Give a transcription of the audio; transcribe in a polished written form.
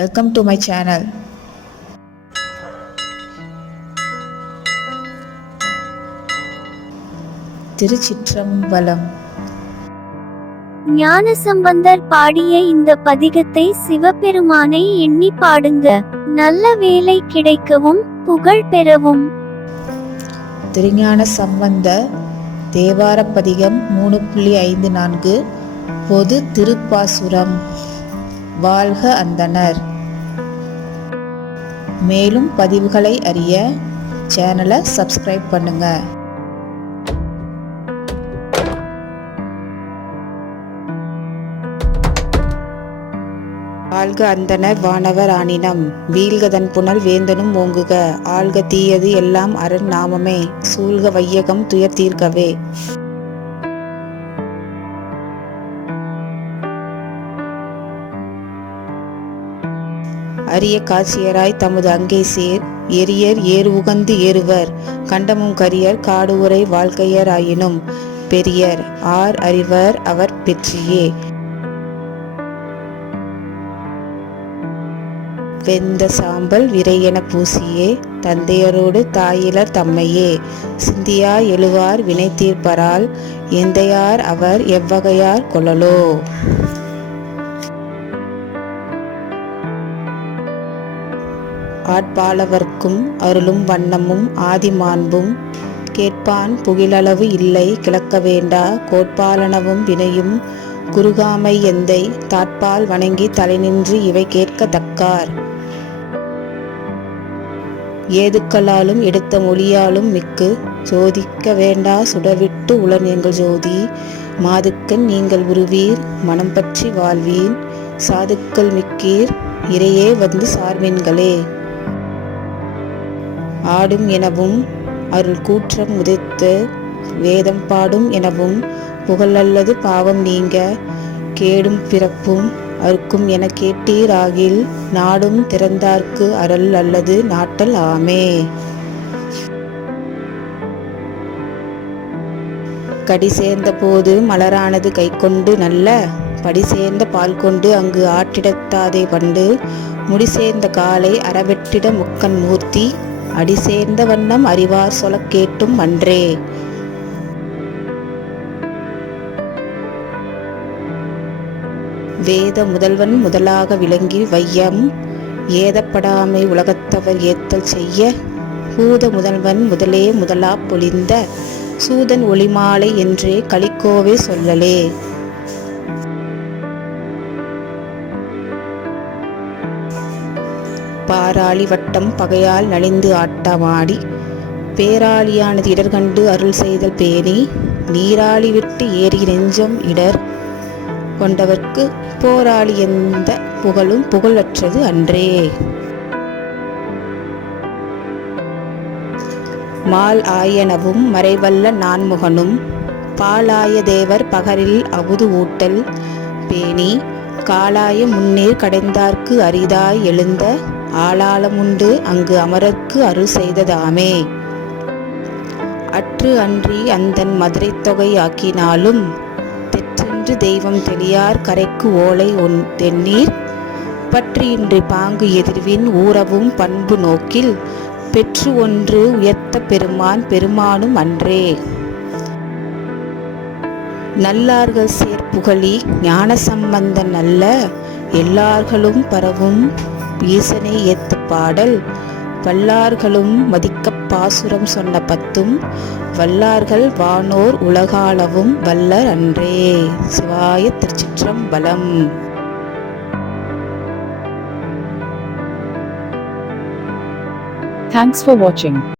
Welcome to my channel. திருச்சிற்றம்பலம். ஞானசம்பந்தர் பாடிய இந்த பதிகத்தை சிவபெருமானை எண்ணி பாடுங்க. நல்ல வேலை கிடைக்கவும் புகழ் பெறவும். திருஞான சம்பந்தர் தேவார பதிகம் 3.54 பொது திருப்பாசுரம். வாழ்க அந்தணர். மேலும் பதிவுகளை அறிய சேனலை சப்ஸ்கிரைப் பண்ணுங்க. ஆள்க அந்தணர் வானவர் ஆனினம், வீழ்கதன் புனல் வேந்தனும் ஓங்குக, ஆள்க தீயது எல்லாம் அரண் நாமமே, சூழ்க வையகம் துயர் தீர்க்கவே. அரிய காட்சியராய் தமது அங்கே சேர், எரியர் ஏறு உகந்து ஏறுவர், கண்டமும் கரியர் காடு உரை வாழ்க்கையர் ஆயினும், பெரியர் ஆர் அறிவர் அவர் பெற்றியே. வெந்த சாம்பல் விரையென பூசியே, தந்தையரோடு தாயிலர் தம்மையே, சிந்தியா எழுவார் வினை தீர்ப்பரால், எந்தையார் அவர் எவ்வகையார் கொள்ளலோ. ஆட்பாலவர்க்கும் அருளும் வண்ணமும் ஆதிமாண்பும், கேட்பான் புகிலளவு இல்லை கிளக்க வேண்டா, கோட்பாலனவும் வினையும் குறுகாமை எந்தை, தாட்பால் வணங்கி தலை நின்று இவை கேட்க தக்கார். ஏதுக்களாலும் எடுத்த மொழியாலும் மிக்கு, சோதிக்க வேண்டா சுடர்விட்டு உளன் எங்கள் ஜோதி, மாதுக்கன் நீங்கள் உருவீர் மனம் பற்றி வாழ்வீர், சாதுக்கள் மிக்கீர் இறையே வந்து சார்மீன்களே. ஆடும் எனவும் அருள் கூற்றம் உதைத்து, வேதம் பாடும் எனவும் புகழ் அல்லது பாவம் நீங்க, கேடும் பிறப்பும் அறுக்கும் என கேட்டீர் ஆகில், நாடும் திறந்தார்க்கு அருள் அல்லது நாட்டல் ஆமே. கடி சேர்ந்த போது மலரானது கை கொண்டு நல்ல, படி சேர்ந்த பால் கொண்டு அங்கு ஆட்டிடத்தாதே பண்டு, முடி சேர்ந்த காலை அறவெட்டிட முக்கன் மூர்த்தி, அடி சேர்ந்த வண்ணம் அறிவார் சொலக் கேட்டும் அன்றே. வேத முதல்வன் முதலாக விளங்கி வையம், ஏதப்படாமை உலகத்தவர் ஏத்தல் செய்ய, பூத முதல்வன் முதலே முதலா பொழிந்த, சூதன் ஒளிமாலை என்றே கலிக்கோவே சொல்லலே. பாராளி வட்டம் பகையால் நலிந்து ஆட்டமாடி, பேராளியானது இடர்கண்டு அருள் செய்தல் பேணி, நீராளி விட்டு ஏறி நெஞ்சம் இடர் கொண்டவர்க்கு, போராளி எந்த புகழும் புகழற்றது அன்றே. மால் ஆயனவும் மறைவல்ல நான்முகனும், பாலாய தேவர் பகரில் அமுது ஊட்டல் பேணி, காலாய முன்னேர் கடைந்தார்க்கு அரிதாய் எழுந்த, ஆளாளமுண்டு அங்கு அமரர்க்கு அருள் செய்ததாமே. அற்று அன்றி அந்தன் மதுரை தொகை ஆக்கினாலும், தெற்றென்று தெய்வம் தெளியார் கரைக்கு ஓலை தென்னீர், பற்றியின்றி பாங்கு எதிர்வின் ஊறவும் பண்பு நோக்கில், பெற்று ஒன்று உயர்த்த பெருமான் பெருமானும் அன்றே. நல்லார்கள் சேர்ப்புகழி ஞானசம்பந்தன் அல்ல, எல்லார்களும் பரவும் ஈசனை ஏத்து பாடல், வல்லார்களும் மதிக்கப் பாசுரம் சொன்ன பத்தும், வல்லார்கள் வானோர் உலகாளவும் வல்லர் அன்றே. சிவாய திருச்சிற்றம்பலம். Thanks for watching.